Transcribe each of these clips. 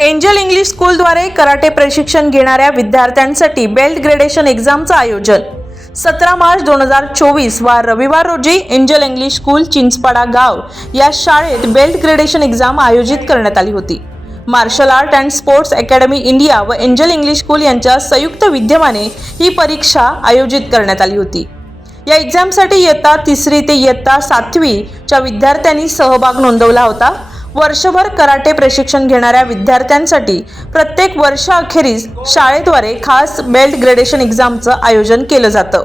Angel English स्कूलद्वारे karate प्रशिक्षण घेणाऱ्या विद्यार्थ्यांसाठी बेल्ट ग्रेडेशन एक्झामचं आयोजन. सतरा मार्च दोन हजार चोवीस वा रविवार रोजी एंजल इंग्लिश स्कूल चिंचपाडा गाव या शाळेत बेल्ट ग्रेडेशन एक्झाम आयोजित करण्यात आली होती. Martial art and sports academy India व एंजल इंग्लिश स्कूल यांच्या संयुक्त विद्यमाने ही परीक्षा आयोजित करण्यात आली होती. या एक्झामसाठी इयत्ता तिसरी ते इयत्ता सातवीच्या विद्यार्थ्यांनी सहभाग नोंदवला होता. वर्षभर कराटे प्रशिक्षण घेणाऱ्या विद्यार्थ्यांसाठी प्रत्येक वर्षाअखेरीस शाळेद्वारे खास बेल्ट ग्रेडेशन एक्झामचं आयोजन केलं जातं.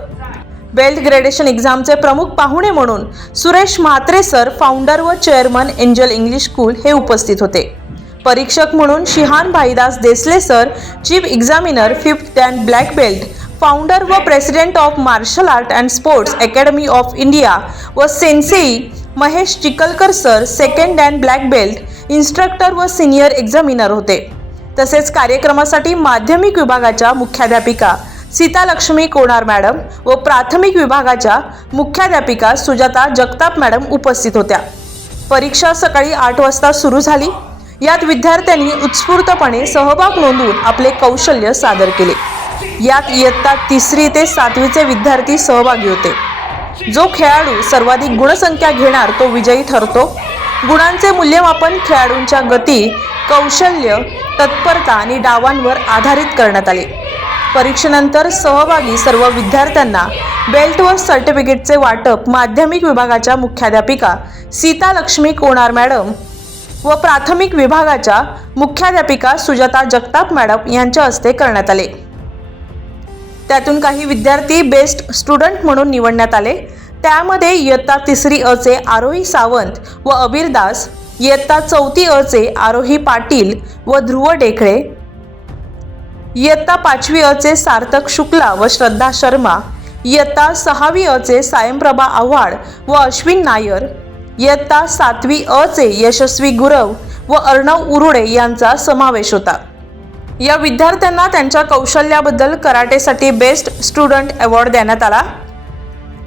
बेल्ट ग्रेडेशन एक्झामचे प्रमुख पाहुणे म्हणून सुरेश म्हात्रे सर फाउंडर व चेअरमन एंजल इंग्लिश स्कूल हे उपस्थित होते. परीक्षक म्हणून shihan Bhaidas Desale sir chief examiner fifth and black belt founder व president of martial art and sports academy of India व sensei Mahesh Chikalkar sir second and black belt instructor व senior examiner होते. तसेच कार्यक्रमासाठी माध्यमिक विभागाच्या मुख्याध्यापिका Sitalakshmi कोणार madam व प्राथमिक विभागाच्या मुख्याध्यापिका सुजाता जगताप मॅडम उपस्थित होत्या. परीक्षा सकाळी आठ वाजता सुरू झाली. यात विद्यार्थ्यांनी उत्स्फूर्तपणे सहभाग नोंदवून आपले कौशल्य सादर केले. यात इयत्ता तिसरी ते सातवीचे विद्यार्थी सहभागी होते. जो खेळाडू सर्वाधिक गुणसंख्या घेणार तो विजयी ठरतो. गुणांचे मूल्यमापन खेळाडूंच्या गती कौशल्य तत्परता आणि डावांवर आधारित करण्यात आले. परीक्षेनंतर सहभागी सर्व विद्यार्थ्यांना बेल्ट व सर्टिफिकेटचे वाटप माध्यमिक विभागाच्या मुख्याध्यापिका सीता लक्ष्मी कोणार मॅडम व प्राथमिक विभागाच्या मुख्याध्यापिका सुजाता जगताप मॅडम यांच्या हस्ते करण्यात आले. त्यातून काही विद्यार्थी बेस्ट स्टुडंट म्हणून निवडण्यात आले. त्यामध्ये इयत्ता तिसरी अचे आरोही सावंत व अबीर दास इयत्ता चौथी अचे आरोही पाटील व ध्रुव डेखळे इयत्ता पाचवी अचे सार्थक शुक्ला व श्रद्धा शर्मा इयत्ता सहावी अचे सायंप्रभा आव्हाड व अश्विन नायर इयत्ता सातवी अचे यशस्वी गुरव व अर्णव उरुडे यांचा समावेश होता. या विद्यार्थ्यांना त्यांच्या कौशल्याबद्दल कराटेसाठी बेस्ट स्टुडंट अवॉर्ड देण्यात आला.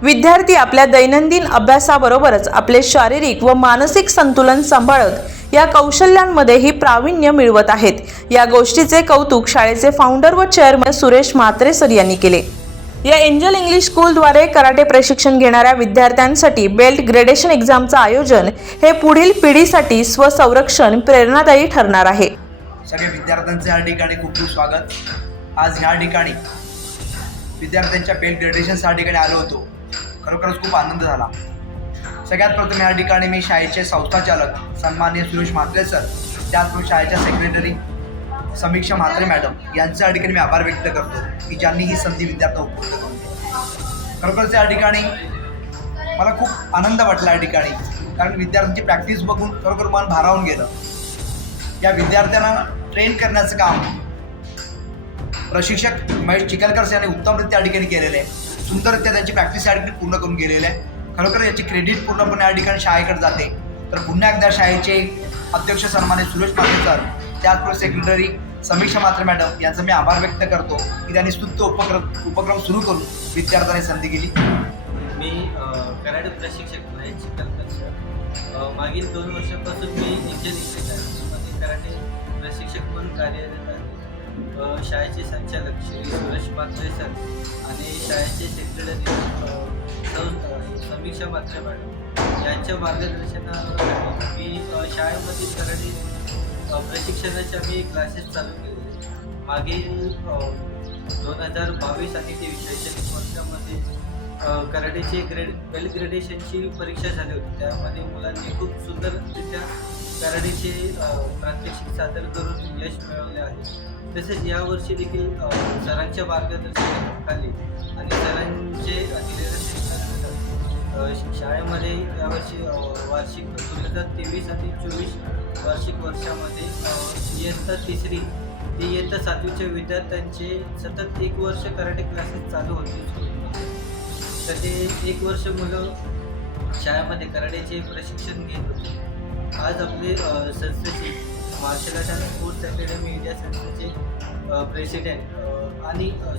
विद्यार्थी आपल्या दैनंदिन अभ्यासाबरोबरच आपले शारीरिक व मानसिक संतुलन सांभाळत या कौशल्यांमध्येही प्रावीण्य मिळवत आहेत. या गोष्टीचे कौतुक शाळेचे फाउंडर व चेअरमन सुरेश म्हात्रे सर यांनी केले. या एंजल इंग्लिश स्कूलद्वारे कराटे प्रशिक्षण घेणाऱ्या विद्यार्थ्यांसाठी बेल्ट ग्रेडेशन एक्झामचं आयोजन हे पुढील पिढीसाठी स्वसंरक्षण प्रेरणादायी ठरणार आहे. सगळ्या विद्यार्थ्यांचे या ठिकाणी खूप खूप स्वागत. आज ह्या ठिकाणी विद्यार्थ्यांच्या पेन ग्रॅज्युएशनच्या ठिकाणी आलो होतो. खरोखरच खूप आनंद झाला. सगळ्यात प्रथम या ठिकाणी मी शाळेचे संस्थाचालक सन्मान्य सुरेश म्हात्रे सर त्याचबरोबर शाळेच्या सेक्रेटरी समीक्षा म्हात्रे मॅडम यांच्या या ठिकाणी मी आभार व्यक्त करतो की ज्यांनी ही संधी विद्यार्थ्यांना उपलब्ध करून दिली. खरोखरच या ठिकाणी मला खूप आनंद वाटला या ठिकाणी. कारण विद्यार्थ्यांची प्रॅक्टिस बघून खरोखर मन भारावून गेलं. या विद्यार्थ्यांना ट्रेन करण्याचं काम प्रशिक्षक महेश चिखलकर यांनी उत्तमरित्या या ठिकाणी केलेलं आहे. सुंदररित्या त्यांची प्रॅक्टिस या ठिकाणी पूर्ण करून गेलेली आहे. खरोखर याची क्रेडिट पूर्णपणे या ठिकाणी शाळेकडे जाते. तर पुन्हा एकदा शाळेचे अध्यक्ष सन्माने सुरेश मात्रे सर त्याचबरोबर सेक्रेटरी समीक्षा मात्र मॅडम यांचा मी आभार व्यक्त करतो की त्यांनी स्तुत्य उपक्रम उपक्रम सुरू करून विद्यार्थ्यांनी संधी केली मी कराडे प्रशिक्षक महेश चिकलकर सर. मागील दोन वर्षापासून मी इंडियन इंग्लिश म्हणजे कराटे प्रशिक्षक म्हणून कार्यरत आहे शाळेचे संचालक श्री सुरेश पात्रे सर आणि शाळेचे सेक्रेटरी समीक्षा पात्रे मॅडम यांच्या मार्गदर्शनावर मी शाळेमध्ये शाळेमधील कराटे प्रशिक्षणाच्या मी क्लासेस चालू केले. मागील दोन हजार बावीस आणि तेवीस शैक्षणिक वर्षामध्ये कराडेचे कराटेची ग्रेड वेल ग्रेडेशनची परीक्षा झाली होती. त्यामध्ये मुलांनी खूप सुंदररित्या कराटेचे प्रात्यक्षिक सादर करून यश मिळवले आहे. तसेच यावर्षी देखील सरांच्या मार्गदर्शनाखाली आणि सरांचे दिलेल्या शिक्षण शाळेमध्ये यावर्षी वार्षिक दोन हजार तेवीस आणि चोवीस वार्षिक वर्षामध्ये इयत्ता तिसरी ते इयत्ता सातवीच्या विद्यार्थ्यांचे सतत एक वर्ष कराटे क्लासेस चालू होते. स्कूलमध्ये तर ते एक वर्ष मुलं शाळेमध्ये कराटेचे प्रशिक्षण घेत होते. आज आपले संस्थेचे martial art and sports academy India संस्थेचे प्रेसिडेंट आणि अ,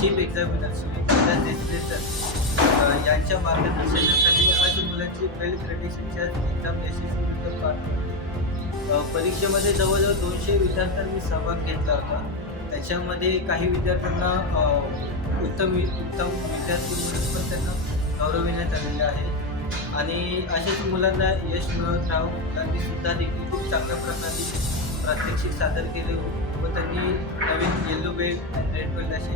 चीफ एक्झामिनर श्री कैलास देशमुख यांच्या मार्गदर्शनाखाली आज मुलांची वेल क्रेडिशनच्या एक्झाम यशस्वीरित्या पार पडली. परीक्षेमध्ये जवळजवळ दोनशे विद्यार्थ्यांनी सहभाग घेतला होता. त्याच्यामध्ये काही विद्यार्थ्यांना उत्तम उत्तम विद्यार्थी म्हणून पण त्यांना गौरविण्यात आलेले आहे. आणि अशाच मुलांना यश मिळवत राहू मुलांनी सुद्धा देखील खूप चांगल्या प्रकारे प्रात्यक्षिक सादर केले हो. व त्यांनी नवीन येल्लो बेल्ट रेड बेल्ट असे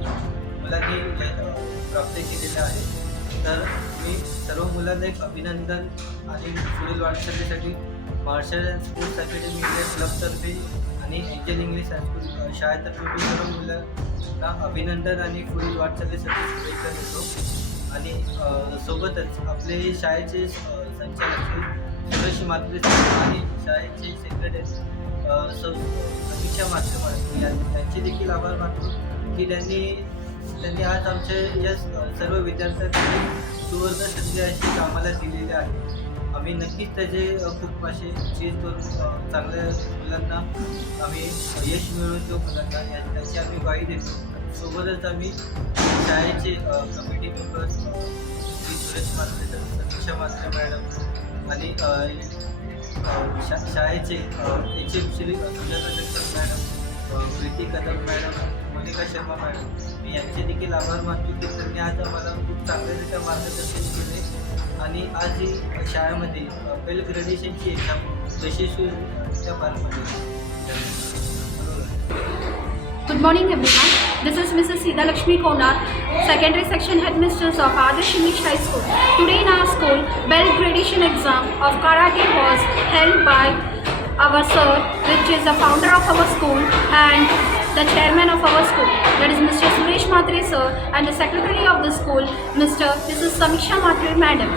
मुलांनी प्राप्त केलेले आहे. तर मी सर्व मुलांना एक अभिनंदन आणि पुढील वाटचालीसाठी martial and sports academy India क्लबतर्फे आणि एंजल इंग्लिश हायस्कूल शाळेतर्फे मी सर्व मुलांना अभिनंदन आणि पुढील वाटचालीसाठी शुभेच्छा देतो. आणि सोबतच आपले शाळेचे संचालक सुरेश मात्रे आणि शाळेचे सेक्रेटरी समीक्षा मात्रे यांचे देखील आभार मानतो की त्यांनी त्यांनी आज आमच्या या सर्व विद्यार्थ्यांसाठी सुवर्ण संधी अशी आम्हाला दिलेली आहे. आम्ही नक्कीच त्याचे खूप असे चीज करून चांगल्या मुलांना आम्ही यश मिळवून देऊ मुलांना. या- त्याची आम्ही ग्वाही देतो. सोबतच आम्ही शाळेचे committee members Shri Matre sir Samiksha Matre madam आणि शा शाळेचे H M Shri Sujata Jagtap madam Preeti Kadam madam Monika Sharma madam मी यांचे देखील आभार मानतो की त्यांनी आज आम्हाला खूप चांगल्यारीत्या मार्गदर्शन केले आणि आज ही शाळेमध्ये वेल ग्रॅज्युएशनची एक्झाम यशस्वीरित्या पार पडली धन्यवाद Good morning everyone. This is Mrs. Konar Secondary Section Headmistress of Adarsh High School. Today in our school, bell gradation exam of karate was held by our sir, which is the founder of our school and the chairman of our school. That is Mr. Suresh Matre sir and the secretary of the school, Mr. Mrs. Samiksha Matre madam.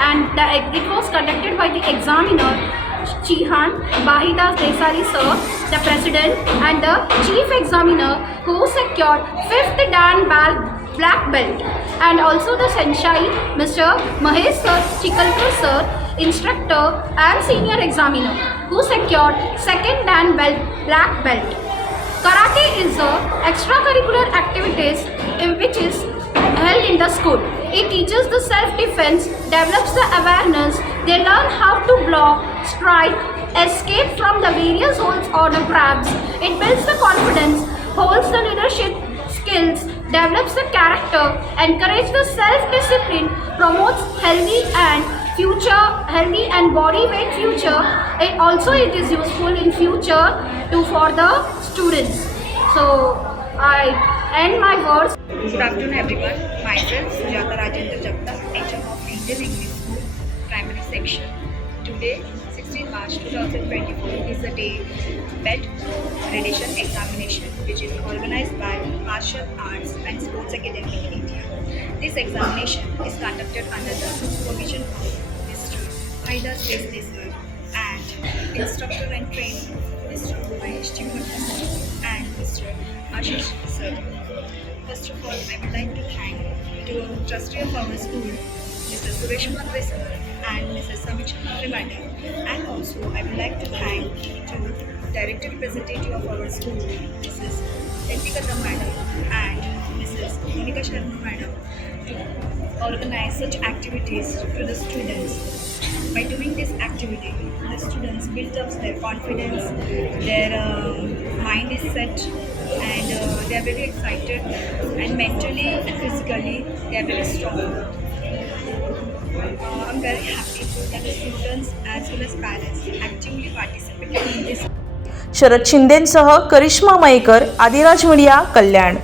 And the, it was conducted by the examiner Chihan Bahidas Desari sir, the president and the chief examiner who secured fifth Dan Bal black belt and also the Senshai Mr. Mahesh sir Chikalpur sir, instructor and senior examiner who secured second Dan belt black belt. Karate is a extracurricular activities in which is held in the school. It teaches the self-defense, develops the awareness, they learn how to block, strike, escape from the various holds or the grabs. It builds the confidence, holds the leadership skills, develops the character, encourages the self-discipline, promotes healthy and future healthy and body weight future. It also it is useful in future to for the students. So I end my words. Good afternoon, everyone. Myself, Sujata Rajendra Japta, teacher of Indian English School, primary section. Today, 16 March 2024, is the day BET gradation examination, which is organized by Martial Arts and Sports Academy in India. This examination is conducted under the supervision of Mr. Haidas Desnesar and instructor and trainer Mr. Mahesh and Mr. Ashish sir. First of all, I would like to thank to trustee of our school, Mr. Suresh Matre sir and Mrs. Samiksha Matre madam. And also, I would like to thank to director representative of our school, Mrs. Etikata madam and Mrs. Monika Sharma madam to organize such activities to the students. By doing this activity, the students build up their confidence, their um, mind is set, and uh, they are very excited, and mentally and physically they are very strong. Uh, I'm very happy that the students as well as parents actively participated in this Sharad शिंदेंसह Karishma Mayekar Adiraj media Kalyan